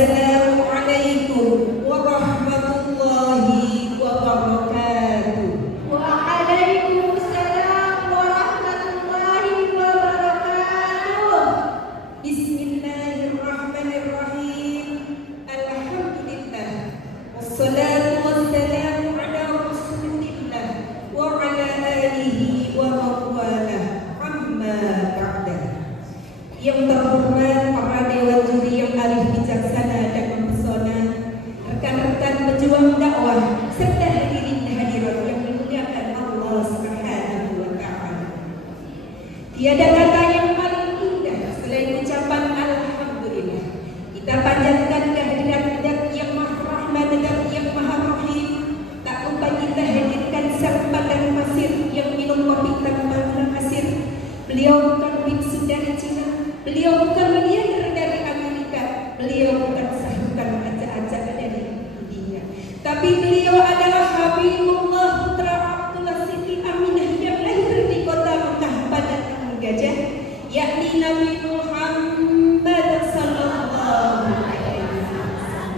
Assalamualaikum warahmatullahi wabarakatuh. Waalaikumsalam warahmatullahi wabarakatuh. Bismillahirrahmanirrahim. Alhamdulillah. Wassalatu wassalamu ala rasulillah wa ala alihi wa mawala. Amma ba'da. Yang terhormat para dewan juri yang arif bijaksana dan Nabi Muhammad sallallahu alaihi wasallam.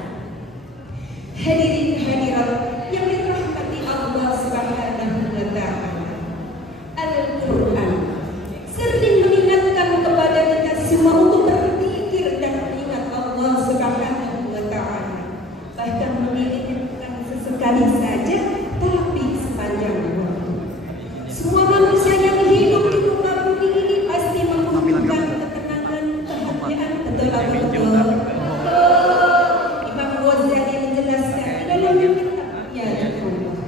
Hadirin hadirat yang dirahmati Allah Subhanahu wa taala. Al-Qur'an sering mengingatkan kepada kita semua untuk berzikir dan mengingat Allah Subhanahu wa taala. Bahkan mengingatkan sesekali saja, tapi sepanjang waktu. Semua manusia yang hidup di muka bumi ini pasti membutuhkan ketenangan, kebahagiaan, betul atau betul? Imam Ghazali menjelaskan di dalam kitabnya Allah.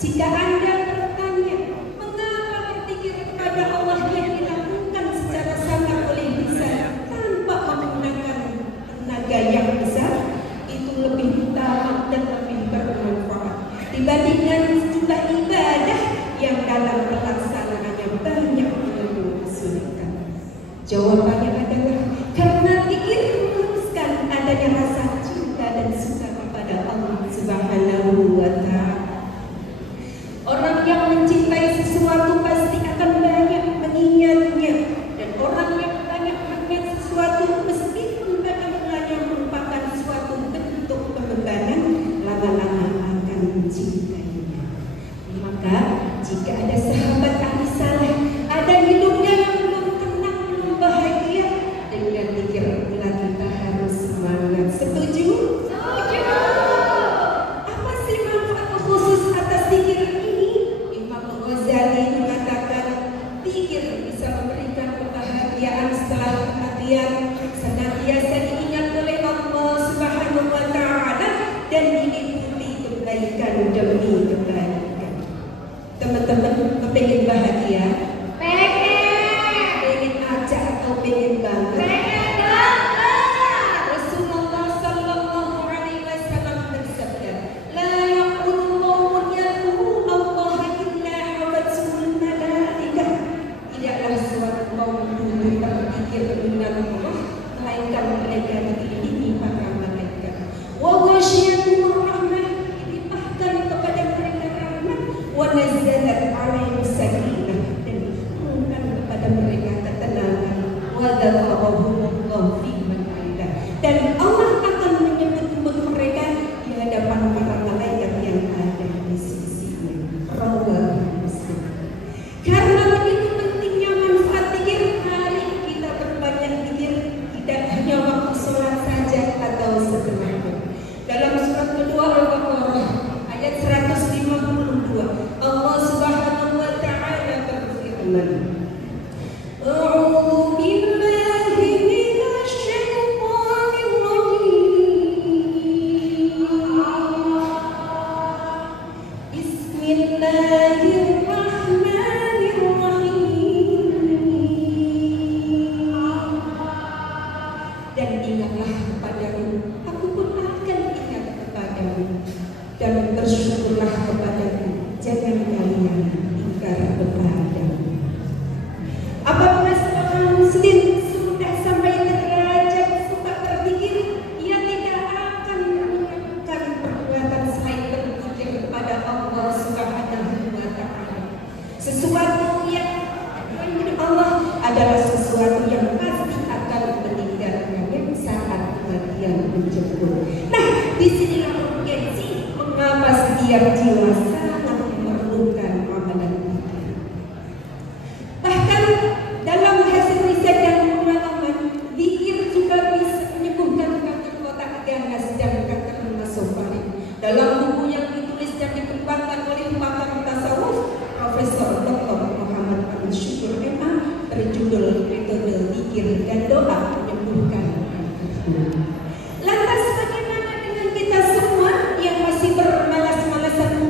Jika Anda bertanya, mengapa berzikir kepada Allah yang dilakukan secara sadar oleh lisan tanpa menggunakan tenaga yang besar, itu lebih utama dan lebih bermanfaat dibandingkan sejumlah ibadah yang dalam pelaksanaannya banyak mengandung kesulitan? Jawabannya adalah karena zikir meluruskan adanya rasa cinta dan suka kepada Allah Subhanahu wa taala. Orang yang mencintai sesuatu pasti akan banyak mengingatnya, dan orang yang banyak mengingat sesuatu meskipun bagaimana merupakan suatu bentuk pembebanan, lama-lama akan mencintainya. Maka jika ada sahabat ahli saleh, ada hidupnya yang belum tenang, belum bahagia, dengan zikir pula kita harus semangat. Setuju? Setuju. Apa sih manfaat khusus atas zikir ini? Imam Ghazali mengatakan zikir bisa memberikan kebahagiaan setelah kematian, senantiasa diingat oleh Allah Subhanahu wa taala dan diikuti kebaikan demi kebaikan. Teman-teman kepengen bahagia? Pengen aja atau pengen banget? Rasulullah sallallahu alaihi wasallam bersabda, la yaqulu qawmun yadhkurullaha illa hafathumul malaikah. Tidaklah suatu kaum duduk berzikir dengan Allah melainkan mereka diiringi para malaikat. Wa ghasyiyatuhur rahmah, dilimpahkan kepada mereka rahmat. Wa nazzalat alaihim sakinah, dan diturunkan kepada mereka ketenangan. Wa dzakarahumullahu fi man indah, dan Allah akan menyebut mereka di hadapan para malaikat yang ada di sisinya. Rawahu Muslim. Karena begitu pentingnya manfaat zikir, mari kita berbanyak zikir, tidak hanya waktu sholat saja atau sebenarnya. Dalam surat kedua Al-Baqarah ayat 152, Allah Subhanahu wa taala berfirman, A'udzu billahi minasy syaithanir rajim. Bismillahirrahmanirrahim. Dan ingatlah kepadamu, aku pun akan ingat kepadamu, dan bersyukurlah kepadamu, jangan kalian ingkar kepadamu. Apabila seorang muslim sudah sampai derajat suka berzikir, ia tidak akan melakukan perbuatan selain berzikir kepada Allah Subhanahu wa taala. Sesuatu yang Allah adalah sesuatu yang pasti akan meninggalkannya saat kematian menjemput. Nah, disinilah urgensi mengapa setiap jiwa sangat memerlukan amalan zikir. Bahkan dalam hasil riset dan pengalaman, zikir juga bisa menyembuhkan kanker otak ganas dan kanker nasofaring. Dalam buku yang ditulis dan dikembangkan oleh pakar tasawuf Profesor Dr. Muhammad Amin Syukur MA, berjudul Metode Zikir dan Doa Menyembuhkan Kanker. Lantas bagaimana dengan kita semua yang masih bermalas-malasan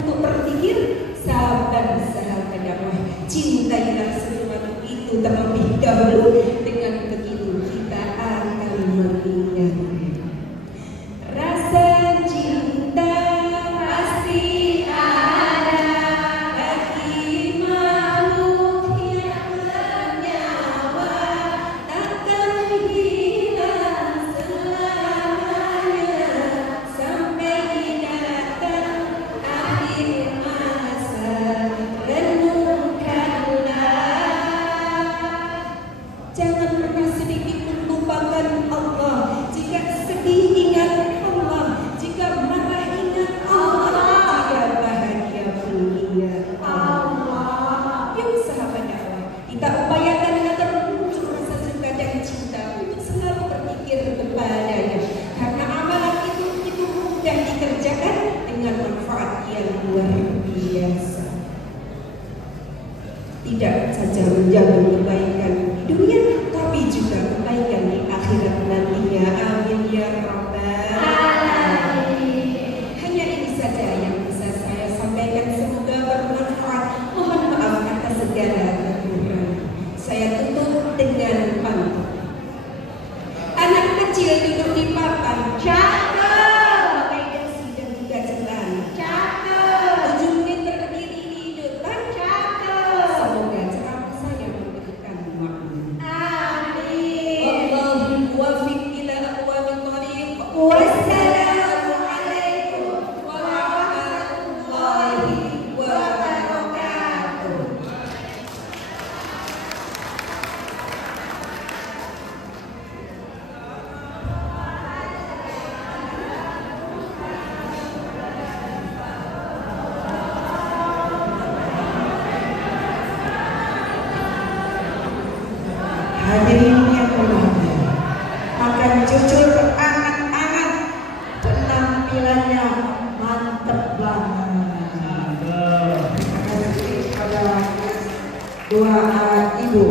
tidak saja menjamin kebaikan di dunia, tapi juga kebaikan di akhirat nantinya. Amin ya rabbal alamin. Hanya ini saja yang bisa saya sampaikan, semoga bermanfaat. Mohon maaf atas segala kekurangan. Saya tutup dengan pantun. Anak kecil duduk di papan, Cakep. pakai dasi dan juga celana. Cakep. 7 menit berdiri di depan. Cakep. Semoga ceramah saya memberikan makna. Amin. Allahumma muwaffiq ila aqwamit thariq. Wassalamualaikum warahmatullahi wabarakatuh. Hadirin yang berbahagia, akan jujur berangan-angan, penampilannya mantep banget. Terima kasih pada doa ibu.